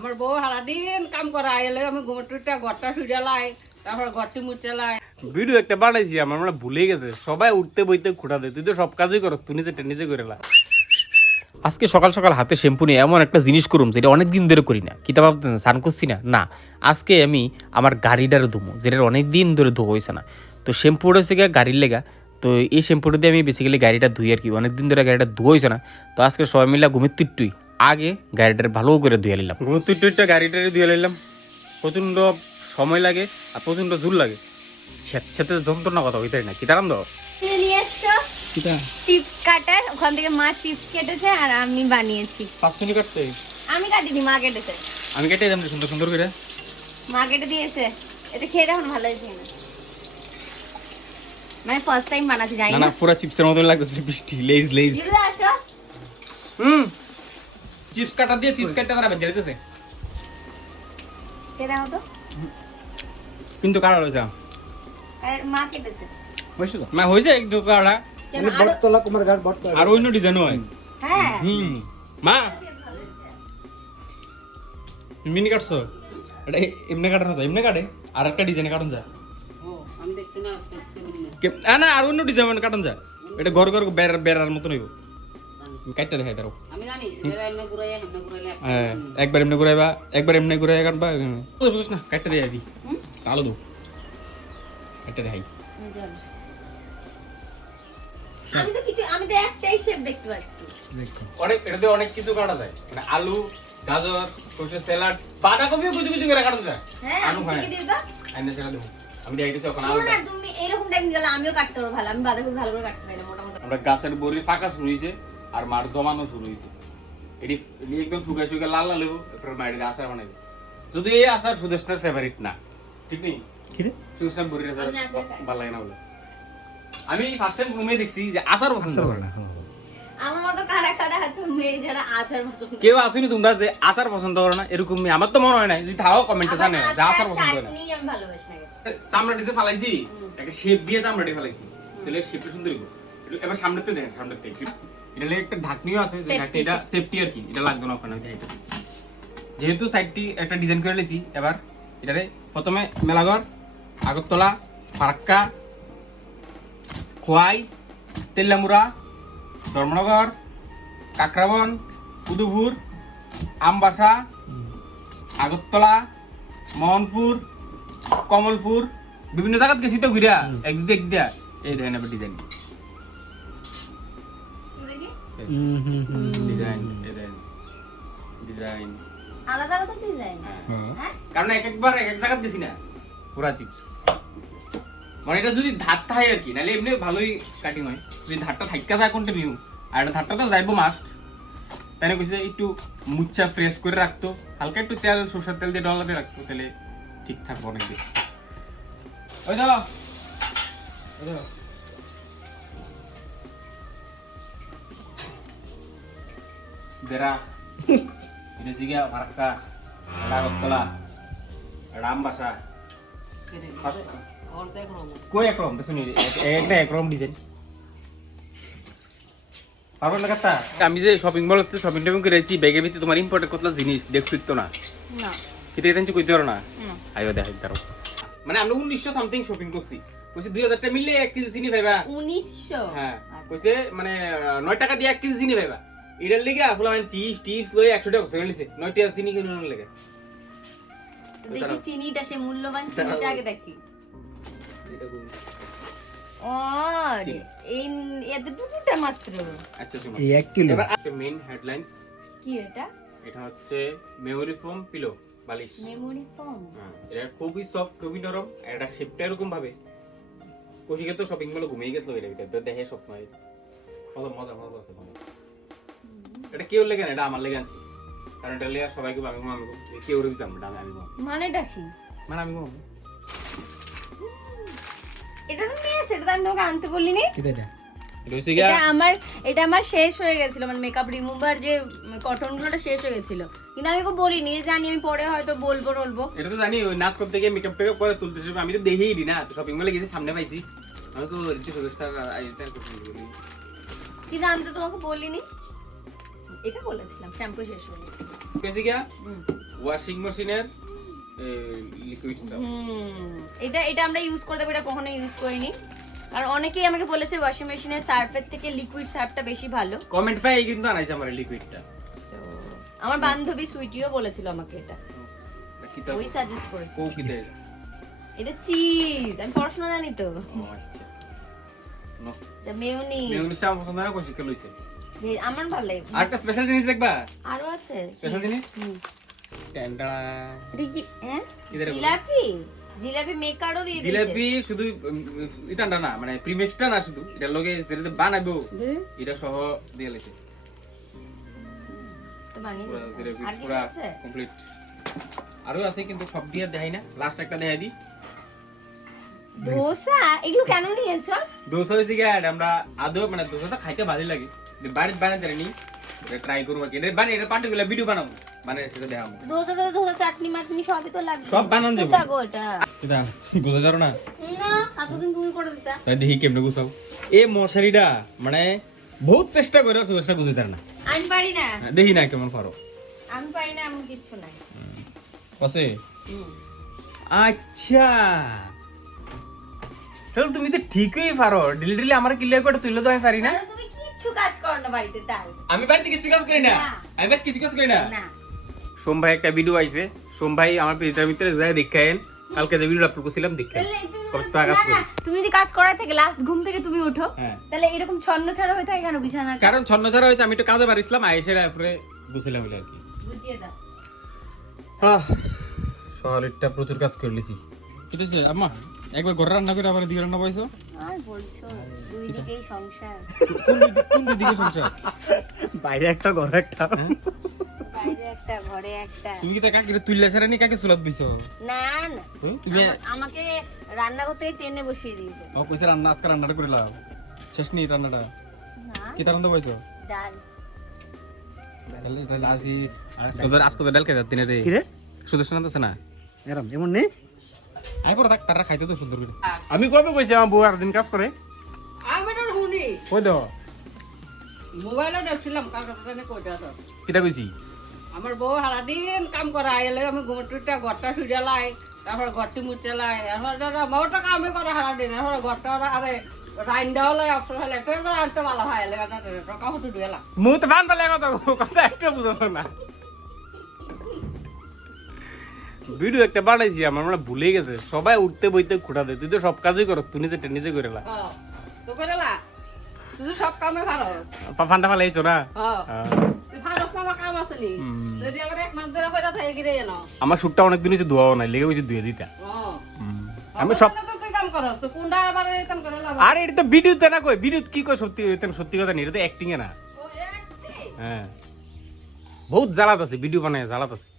আমার বউ সারাদিন কাম করা এলে আমি ঘুমটুটা ঘরটা সুজালাই তারপর ঘরটি মুচালাই ভিডিও একটা বানাইছি আমার মানে ভুলে গেছে। সবাই উঠতে বইতে খুঁটা দেয়। তুই তো সব কাজই করস তুই নিজে নিজে করে লা। আজকে সকাল সকাল হাতে শ্যাম্পু নিয়ে এমন একটা জিনিস করুম যেটা অনেক দিন ধরে করি না। কিতা ভাবতেন স্নান করছি না? না। আজকে আমি আমার গাড়িটার ধুমো যেটা অনেক দিন ধরে ধোয়া হয়েছে না। তো শ্যাম্পুটা হচ্ছে গিয়ে গাড়ির লেগা। তো এই শ্যাম্পুটা দিয়ে আমি বেসিক্যালি গাড়িটা ধুই আর কি। অনেক দিন ধরে গাড়িটা ধোয়া হয়েছে না। তো আজকে সবাই মিলে ঘুমের তুই আগে গাড়িটার ভালো করে ধুয়ে নিলাম। গাড়িটারে ধুয়ে নিলাম। প্রচণ্ড সময় লাগে আর প্রচণ্ড জোর লাগে। ছেতে যন্ত্রণা কথা হইতে না কি এসছো? চিপস কাটার। ওখান থেকে মা চিপস কেটেছে আর আমি বানিয়েছি। পাঁচশো কাটতে আমি কাটিনি মা কেটেছে। আমি কেটে দিলাম সুন্দর সুন্দর করে। মা কেটে দিয়েছে। এটা খেয়ে দেখুন ভালো হয়েছে মানে ফার্স্ট টাইম বানাচ্ছি জানি না না না। পুরো চিপসের মতো লাগতেছে বৃষ্টি লেজ লেজ। আসো। হুম। চিপস কাটা দিয়ে চিপস কাটতে পারবে যেতেছে খেয়ে দেখো তো? কিন্তু কাটা রয়েছে? আর মা কেটেছে হয়েছে তো? কাটা আরো- আর অন্য ডিজাইন হয়। হ্যাঁ। হুম। মা? মিনি কাটছো? এটা এমনি কাটানো যায় এমনি কাটে। আর একটা ডিজাইনে কাটন যায় আমি দেখছি না না। কে- না না আর অন্য ডিজাইন কাটন যায় এটা ঘর ঘর বেড়ার বেড়ার মতো নইব কাটতে দেখাই দাঁড়ো আমি জানি এরা এমনি ঘুরাই এমনি ঘুরাইলে হ্যাঁ একবার এমনি ঘুরাইবা একবার এমনি ঘুরাই কাটবা তো বুঝছ না দেয় আলো দেখাই। আমি তো কিছু আমি তো একটাই শেপ দেখতে পাচ্ছি। অনেক এটাতে অনেক কিছু কাটা যায়। মানে আলু গাজর সরষে স্যালাড বাঁধাকপিও কিছু কিছু করে কাটা যায় হ্যাঁ আলু আমি খায় শিখে দিয়ে দাও। আইনে সেটা দেবো। আমি দেখাইতেছি ওখানে আলু তুমি এরকম টাইম দিলে আমিও কাটতে পারব ভালো আমি বাঁধাকপি ভালো করে কাটতে পারি না মোটামুটি। আমরা গাছের বড়ি ফাঁকা শুরু হয়েছে আর মার জমানো শুরু হয়েছে এটি এটি একদম শুকাই শুকাই লাল লাল হইব এরপর মায়ের আচার বানাইবে। যদি এই আচার সুদেশটার ফেভারিট না ঠিক নেই? সুদেশটার বড়ির আচার আমি ভালো লাগে না বলে। আমি ফার্স্ট টাইম রুমে দেখছি যে আচার পছন্দ করে। না আমার মতো কাটা কাটা আছে মেয়ে যারা আচার পছন্দ কেউ আসেনি তোমরা যে আচার পছন্দ করো না এরকম আমার তো মনে হয় না যদি থাও কমেন্টে জানে যে আচার পছন্দ করে না। চামড়াটিতে ফালাইছি? একটা শেপ দিয়ে চামড়াটি ফালাইছি। তাহলে শেপটা সুন্দর এবার সামনেতে দেখেন সামনেতে এটা একটা ঢাকনিও আছে যে ঢাকনিটা সেফটি আর কি এটা লাগবে না ওখানে দেখাইতেছি যেহেতু সাইডটি একটা ডিজাইন করে লেছি এবার এটারে প্রথমে মেলাঘর আগরতলা ফারাক্কা খোয়াই তেল্লামুড়া ধর্মনগর কাকরাবন উদুপুর আমবাসা আগরতলা মোহনপুর কমলপুর বিভিন্ন জায়গাত গেছি তো ঘুরিয়া একদিক দেখ দিয়া এই দেখেন এবার ডিজাইন দেখি ডিজাইন এই ডিজাইন আলাদা আলাদা ডিজাইন হ্যাঁ। হ্যাঁ। কারণ এক একবার এক এক জায়গাত গেছি না। পুরা চিপস মানে এটা যদি ধারটা হয় আর কি নাহলে এমনি ভালোই কাটিং হয়। যদি ধারটা থাইকা যায় কন্টিনিউ আর এটা ধারটা তো যাইবো মাস্ট তাই কইছে একটু মুচ্ছা ফ্রেশ করে রাখতো। হালকা একটু তেল সরষের তেল দিয়ে ডলাতে রাখতো তাহলে ঠিক থাকব অনেক দিন ওই দাও ওই দাও বেড়া এটা জিগা ফারাক্কা আগরতলা রামবাসা কই একরকম দেখুন একটা একরকম ডিজাইন পারবেন না কাতা আমি যে শপিং মলতে শপিং টপিং করেছি ব্যাগের ভিতরে তোমার ইম্পর্টেন্ট কতলা জিনিস দেখছি তো না না কিন্তু এটা কইতে পারো না। আইও দেখাই দাও মানে আমরা উনিশশো সামথিং শপিং করছি কইছে দুই হাজার টাকা মিললে এক কেজি চিনি পাইবা উনিশশো হ্যাঁ কইছে মানে নয় টাকা দিয়ে এক কেজি চিনি পাইবা এটার লেগে মানে চিপস টিপস লই একশো টাকা নয় টাকা চিনি কিনে লেগে। দেখি চিনিটা সে মূল্যবান চিনিটা আগে দেখি। ও এই এতটুকুটা মাত্র। আচ্ছা শোনো। এই এক কিলো। এবার মেইন হেডলাইন্স কি এটা? এটা হচ্ছে মেমোরি ফোম পিলো বালিশ। মেমোরি ফোম হ্যাঁ, এটা খুবই সফট খুবই নরম এটা শেপটা এরকম ভাবে। কৌশিকে তো শপিং মলে ঘুমিয়ে গেছিল এটা দেখে সব মজা মজা মজা আছে মজা এটা কেউ লেগে না এটা আমার লেগে আনছি কারণ এটা লেগে সবাইকে আমি। কেউ দিতাম এটা আমি কি? মানে আমি এটা তো নিয়ে সেটা তো আমি তোমাকে আনতে বলিনি। এটা? এটা আমার এটা আমার শেষ হয়ে গেছিল মানে মেকআপ রিমুভার যে কটন গুলোটা শেষ হয়ে গেছিল। কিন্তু আমি ওকে বলিনি জানি আমি পরে হয়তো বলব বলব এটা তো জানি ওই নাচ করতে গিয়ে মেকআপ টেকআপ করে তুলতে শুরু আমি তো দেখেই দি না শপিং মলে গেছি সামনে পাইছি। আমি তো রিটি সদস্য আইতে করতে বলি কিন্তু আমি তো তোমাকে বলিনি। এটা বলেছিলাম শ্যাম্পু শেষ হয়ে গেছে। ওয়াশিং মেশিনের লিকুইড এটা এটা আমরা ইউজ করে দেবো এটা কখনো ইউজ করিনি। আর অনেকেই আমাকে বলেছে ওয়াশিং মেশিনের সার্ফের থেকে লিকুইড সার্ফটা বেশি ভালো। কমেন্ট পাই কিন্তু আনাইছে আমার লিকুইডটা আমার বান্ধবী সুইটিও বলেছিল আমাকে এটা। ওই সাজেস্ট করেছে। কৌ কি দেয়? এটা চিজ আমি পড়াশোনা জানি তো। ও আচ্ছা। মেয়নি আমার পছন্দ না লইছে। আমার ভালো লাগে। আর একটা স্পেশাল জিনিস দেখবা? আরও আছে। স্পেশাল জিনিস? হুম। এটা কি হ্যাঁ? জিলাপি? জিলাপি মেকারও দিয়ে জিলাপি শুধু ইতানটা না মানে প্রিমিক্সটা না শুধু এটা লগে যেটা বানাবো এটা সহ দিয়ে লেছে। পুরা আর কিছু কমপ্লিট আরও আছে কিন্তু সব দিয়ে দেখাই না। লাস্ট একটা দেখাই দি। ধোসা? এগুলো কেন নিয়েছো? দোসা হয়েছে কি আমরা আদৌ মানে দোসাটা খাইতে ভালোই লাগে। বাড়িতে বানাতে এটা ট্রাই করব কি? এটা বানিয়ে এটা পার্টিকুলার ভিডিও বানাবো। মানে সেটা দেখাবো। ধোসা তো ধোসা চাটনি মাটনি সবই তো লাগবে। সব বানান যাব। কোথা গো এটা? এটা গুছা যাও না? না এতদিন তুমি করে দিতা। তাই দেখি কেমনে গুছাও এই মশারিটা মানে বহুত চেষ্টা করে চেষ্টা গুছাই না। আমি পারি না। দেখি না কেমন পারো। আমি পারি না এমন কিছু নাই। আছে? আচ্ছা। তাহলে তুমি তো ঠিকই পারো। ডিলি ডিলি আমার ক্লিয়ার করে তুলে তো আমি পারি না। কিচ্ছু কাজ করো না বাড়িতে তাই। আমি বাড়িতে কিছু কাজ করি না? না। আমি বাড়িতে কিছু কাজ করি না? না। সোম ভাই একটা ভিডিও আইছে। সোম ভাই আমার পেজটার ভিতরে যাই দেখায়েন কালকে যে ভিডিও আপলোড করছিলাম দেখেন তুমি- যদি কাজ থেকে লাস্ট ঘুম থেকে উঠো হ্যাঁ। তাহলে এরকম ছন্ন ছাড়া হয়ে থাকে কেন বিছানা কারণ ছন্ন ছাড়া হয়েছে আমি একটু কাজে বাড়িছিলাম আইসে তারপরে গুছিলাম আর কি। বুঝিয়ে দাও। আহ, প্রচুর কাজ করে লিছি ঠিক আছে আম্মা? একবার ঘরে রান্না করে আবার দিকে রান্না পাইছো? আর বলছো দুই দিকেই সংসার। কোন দিকে সংসার? বাইরে একটা ঘরে একটা। বাইরে একটা ঘরে একটা। তুমি কি তা কাকে তুললে সারা নি? কাকে সুলাত দিছো? না না। তুমি আমাকে রান্না করতে টেনে বসিয়ে দিয়েছে। ও কইছে রান্না আজকে রান্নাটা করে লাও। শেষ নি রান্নাটা। না। কি তার রান্না পাইছো? ডাল। আজকে তো ডাল খেতে দিনে রে। কি রে? শুধু শোনা তো না? এরম এমন নেই? আই পরে থাক তারা খাইতে তো সুন্দর করে। আমি কবে কইছি আমার বউ আর দিন কাজ করে? আমি তো শুনি। কই দাও? মোবাইলে দেখছিলাম কাকা জানি কইটা তো কিটা কইছি? আমার বউ সারাদিন কাম করা আইলে আমি ঘুমটুটা ঘরটা সুজালাই তারপর ঘরটি মুচালাই এরপর দাদা বউটা কামে করা এরপর ঘরটা ওরা আরে রাইন্দা হলে অপশন হলে একটু রাইনতে ভালো হয় এলে টাকা হতো দুয়েলা মু তো বান পালে কথা কথা একটু বুঝাতো না। ভিডিও একটা বানাইছি আমার মানে ভুলে গেছে। সবাই উঠতে বইতে খুঁটা দেয়। তুই তো সব কাজই করস তুই নিজে নিজে করে লা। তো করেলা তুই সব কামে ভালো ফান্ডা ফালাইছো না? হ্যাঁ তুই ভালো আমার কাম আছে নি? যদি আমার এক মাস ধরে পয়সা থাকে গিরে জানো আমার শুটটা অনেকদিন হয়েছে ধোয়াও নাই লেগে হয়েছে ধুয়ে দিতা। আমি আমি সব তো করে আর এটা তো ভিডিওতে না কই ভিডিও কি কই সত্যি সত্যি কথা নেই এটা তো অ্যাক্টিং এ না। হ্যাঁ। বহুত জ্বালাত আছে ভিডিও বানায় জ্বালাত আছে।